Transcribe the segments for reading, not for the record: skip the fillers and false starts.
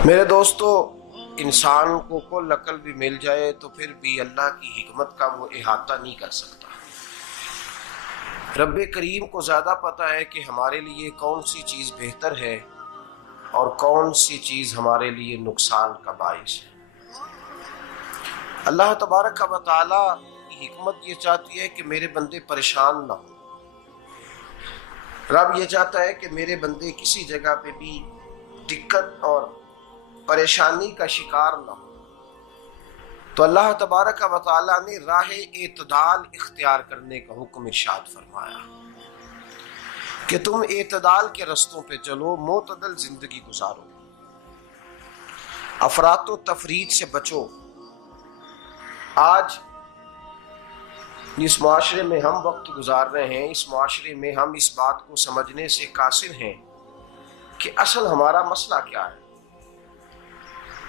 मेरे दोस्तों, इंसान को कुल अकल भी मिल जाए तो फिर भी अल्लाह की हिकमत का वो इहाता नहीं कर सकता। रब्बे करीम को ज़्यादा पता है कि हमारे लिए कौन सी चीज़ बेहतर है और कौन सी चीज़ हमारे लिए नुकसान का बायस है। अल्लाह तबारक व तआला की हिकमत ये चाहती है कि मेरे बंदे परेशान ना हो। रब ये चाहता है कि मेरे बंदे किसी जगह पे भी दिक्कत और परेशानी का शिकार ना हो। तो अल्लाह तबारक व तआला ने राह एतदाल इख्तियार करने का हुक्म इरशाद फरमाया कि तुम एतदाल के रस्तों पे चलो, मोतदल जिंदगी गुजारो, अफरातो तफरीद से बचो। आज जिस माशरे में हम वक्त गुजार रहे हैं, इस माशरे में हम इस बात को समझने से कासिर हैं कि असल हमारा मसला क्या है।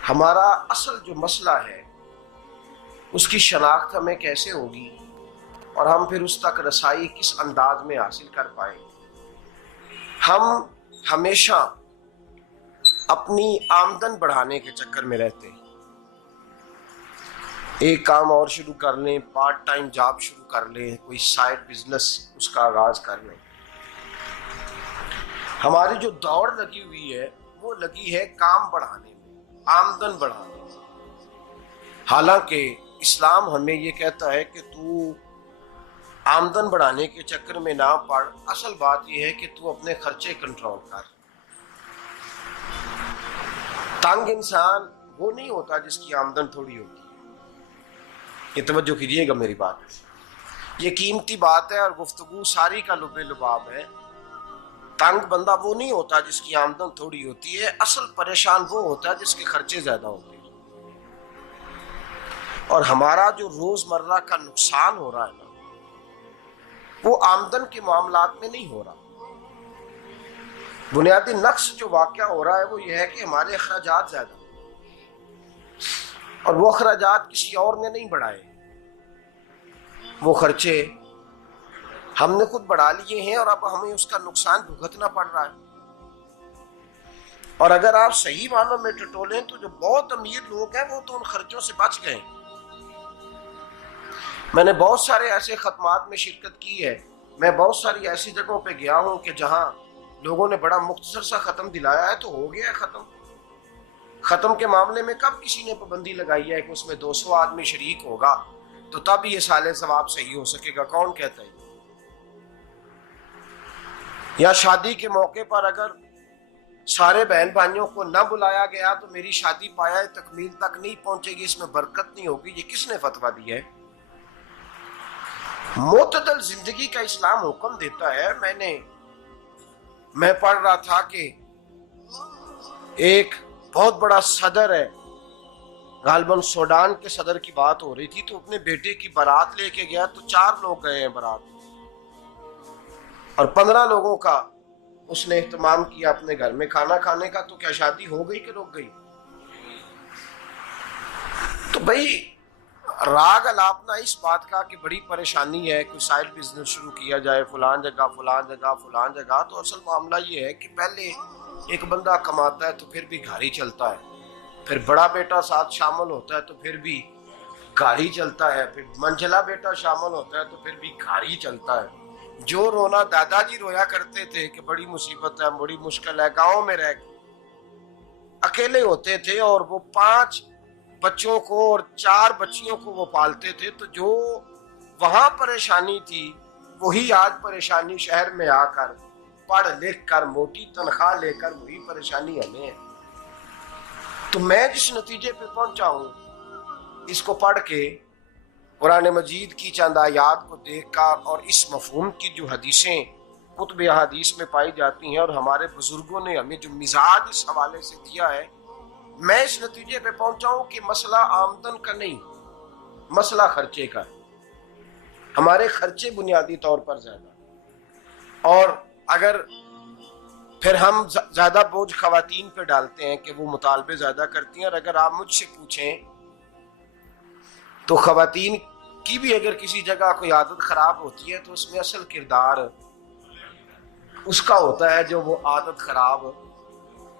हमारा असल जो मसला है उसकी शनाख्त हमें कैसे होगी और हम फिर उस तक रसाई किस अंदाज में हासिल कर पाएंगे। हम हमेशा अपनी आमदन बढ़ाने के चक्कर में रहते हैं। एक काम और शुरू कर लें, पार्ट टाइम जॉब शुरू कर लें, कोई साइड बिजनेस उसका आगाज कर लें। हमारी जो दौड़ लगी हुई है वो लगी है काम बढ़ाने में, आमदन बढ़ाने में। हालांकि इस्लाम हमें ये कहता है कि तू आमदन बढ़ाने के चक्कर में ना पड़। असल बात यह है कि तू अपने खर्चे कंट्रोल कर। तंग इंसान वो नहीं होता जिसकी आमदन थोड़ी होती है। ये तवज्जो कीजिएगा मेरी बात, ये कीमती बात है और गुफ्तगू सारी का लुबे लुबाब है। तंग बंदा वो नहीं होता जिसकी आमदन थोड़ी होती है। असल परेशान वो होता है जिसके खर्चे ज्यादा होते हैं। और हमारा जो रोजमर्रा का नुकसान हो रहा है ना, वो आमदन के मामलात में नहीं हो रहा। बुनियादी नक्श जो वाक़या हो रहा है वो ये है कि हमारे अखराजात ज्यादा, और वो अखराजात किसी और ने नहीं बढ़ाए। वो खर्चे हमने खुद बढ़ा लिए हैं और अब हमें उसका नुकसान भुगतना पड़ रहा है। और अगर आप सही मानों में टटोलें तो जो बहुत अमीर लोग हैं वो तो उन खर्चों से बच गए। मैंने बहुत सारे ऐसे खत्मात में शिरकत की है। मैं बहुत सारी ऐसी जगहों पे गया हूं कि जहां लोगों ने बड़ा मुख्तसर सा खत्म दिलाया है तो हो गया है खत्म। खत्म के मामले में कब किसी ने पाबंदी लगाई है कि उसमें 200 आदमी शरीक होगा तो तब ये साले सवाब सही हो सकेगा? कौन कहता है? या शादी के मौके पर अगर सारे बहन भाइयों को न बुलाया गया तो मेरी शादी पाया तकमील तक नहीं पहुंचेगी, इसमें बरकत नहीं होगी। ये किसने फतवा दिया है? मोतदल जिंदगी का इस्लाम हुक्म देता है। मैं पढ़ रहा था कि एक बहुत बड़ा सदर है, गालबन सूडान के सदर की बात हो रही थी, तो अपने बेटे की बारात लेके गया तो 4 लोग गए हैं बारात और 15 लोगों का उसने एहतमाम किया अपने घर में खाना खाने का। तो क्या शादी हो गई कि रुक गई? तो भाई राग अलापना इस बात का कि बड़ी परेशानी है, कोई साइड बिजनेस शुरू किया जाए फलान जगह फलान जगह फलान जगह। तो असल मामला ये है कि पहले एक बंदा कमाता है तो फिर भी घर ही चलता है, फिर बड़ा बेटा साथ शामिल होता है तो फिर भी घर ही चलता है, फिर मंझला बेटा शामिल होता है तो फिर भी घर ही चलता है। जो रोना दादाजी रोया करते थे कि बड़ी मुसीबत है, बड़ी मुश्किल है, गाँव में रह अकेले होते थे और वो 5 बच्चों को और 4 बच्चियों को वो पालते थे। तो जो वहां परेशानी थी वही आज परेशानी शहर में आकर पढ़ लिख कर मोटी तनख्वाह लेकर वही परेशानी हमें है। तो मैं जिस नतीजे पे पहुंचा हूं इसको पढ़ के, कुरान मजीद की चंद आयात को देखकर और इस मफहूम की जो हदीसें कुतुब हदीस में पाई जाती हैं और हमारे बुजुर्गों ने हमें जो मिजाज इस हवाले से दिया है, मैं इस नतीजे पे पहुंचा हूं कि मसला आमदन का नहीं, मसला खर्चे का है। हमारे खर्चे बुनियादी तौर पर ज्यादा, और अगर फिर हम ज्यादा बोझ खवातीन पे डालते हैं कि वो मुतालबे ज्यादा करती हैं। और अगर आप मुझसे पूछें तो खवातीन की भी अगर किसी जगह कोई आदत खराब होती है तो उसमें असल किरदार उसका होता है जो वो आदत खराब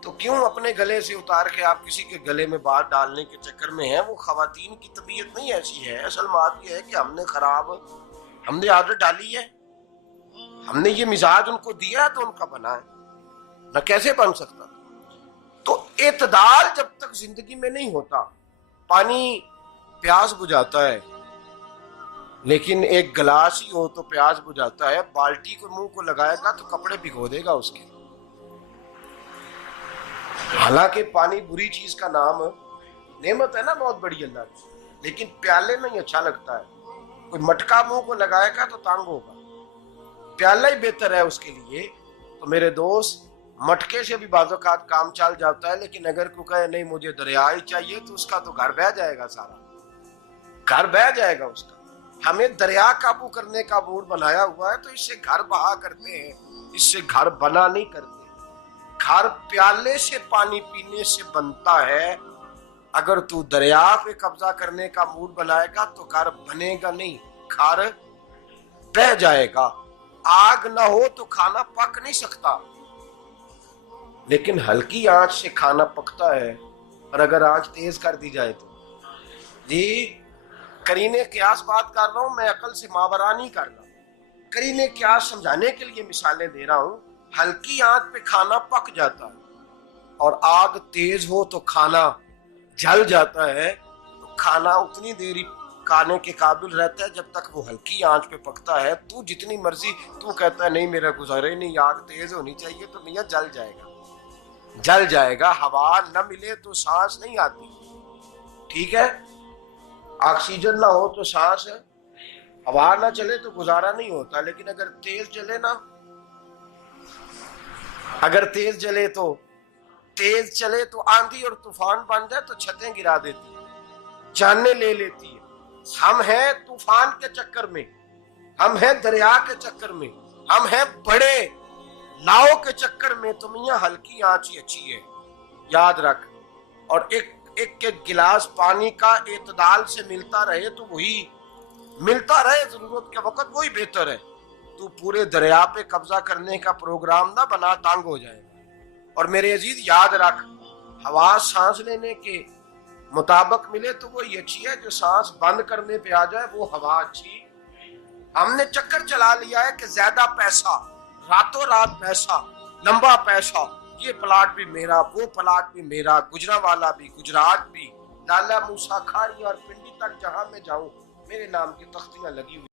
तो क्यों अपने गले से उतार के आप किसी के गले में बात डालने के चक्कर में हैं? वो खवातीन की तबीयत नहीं ऐसी है। असल बात यह है कि हमने आदत डाली है, हमने ये मिजाज उनको दिया तो उनका बना है, न कैसे बन सकता। तो एतदाल जब तक जिंदगी में नहीं होता, पानी प्यास बुझाता है, लेकिन एक गिलास ही हो तो प्यास बुझाता है। बाल्टी को मुंह को लगाएगा तो कपड़े भिगो देगा उसके। हालांकि पानी बुरी चीज का नाम नेमत है ना, बहुत बड़ी अल्लाह की, लेकिन प्याले में ही अच्छा लगता है। कोई मटका मुंह को लगाएगा तो तंग होगा, प्याला ही बेहतर है उसके लिए। तो मेरे दोस्त, मटके से भी बाज़-औक़ात काम चल जाता है, लेकिन अगर कोई कहे नहीं मुझे दरिया ही चाहिए तो उसका तो घर बह जाएगा, सारा घर बह जाएगा उसका। हमें दरिया काबू करने का मूड बनाया हुआ है, तो इससे घर बहा करते हैं, इससे घर बना नहीं करते। घर प्याले से पानी पीने से बनता है। अगर तू दरिया पे कब्जा करने का मूड बनाएगा तो घर बनेगा नहीं, घर बह जाएगा। आग ना हो तो खाना पक नहीं सकता, लेकिन हल्की आंच से खाना पकता है। और अगर आंच तेज कर दी जाए तो जी, करीने क्यास बात कर रहा हूं मैं, अकल से मावरा नहीं कर रहा। करीने क्यास समझाने के लिए मिसालें दे रहा हूं। हल्की आंच पे खाना पक जाता है और आग तेज हो तो खाना जल जाता है। तो खाना उतनी देर खाने के काबिल रहता है जब तक वो हल्की आंच पे पकता है। तू जितनी मर्जी तू कहता है नहीं मेरा गुजारे नहीं, आग तेज होनी चाहिए, तो मियां जल जाएगा, जल जाएगा। हवा न मिले तो सांस नहीं आती, ठीक है। ऑक्सीजन ना हो तो सांस है, हवा ना चले तो गुजारा नहीं होता। लेकिन अगर तेज चले ना, अगर तेज चले तो आंधी और तूफान बन जाए तो छतें गिरा देती है, जाने ले लेती है। हम हैं तूफान के चक्कर में, हम हैं दरिया के चक्कर में, हम हैं बड़े नाव के चक्कर में। तो मियां हल्की आंच ही अच्छी है, याद रख। और एक गिलास पानी का एतदाल से मिलता रहे तो वही मिलता रहे, जरूरत के वक्त वही बेहतर है। तू पूरे दरिया पे कब्जा करने का प्रोग्राम ना बना, तंग हो जाएगा। और मेरे अजीज याद रख, हवा सांस लेने के मुताबिक मिले तो वो अच्छी है, जो सांस बंद करने पे आ जाए वो हवा अच्छी। हमने चक्कर चला लिया है कि ज्यादा पैसा, रातों रात पैसा, लंबा पैसा, ये प्लाट भी मेरा, वो प्लाट भी मेरा, गुजरांवाला भी, गुजरात भी, लाला मूसा खाड़ी और पिंडी तक जहां मैं जाऊं मेरे नाम की तख्तियां लगी हुई।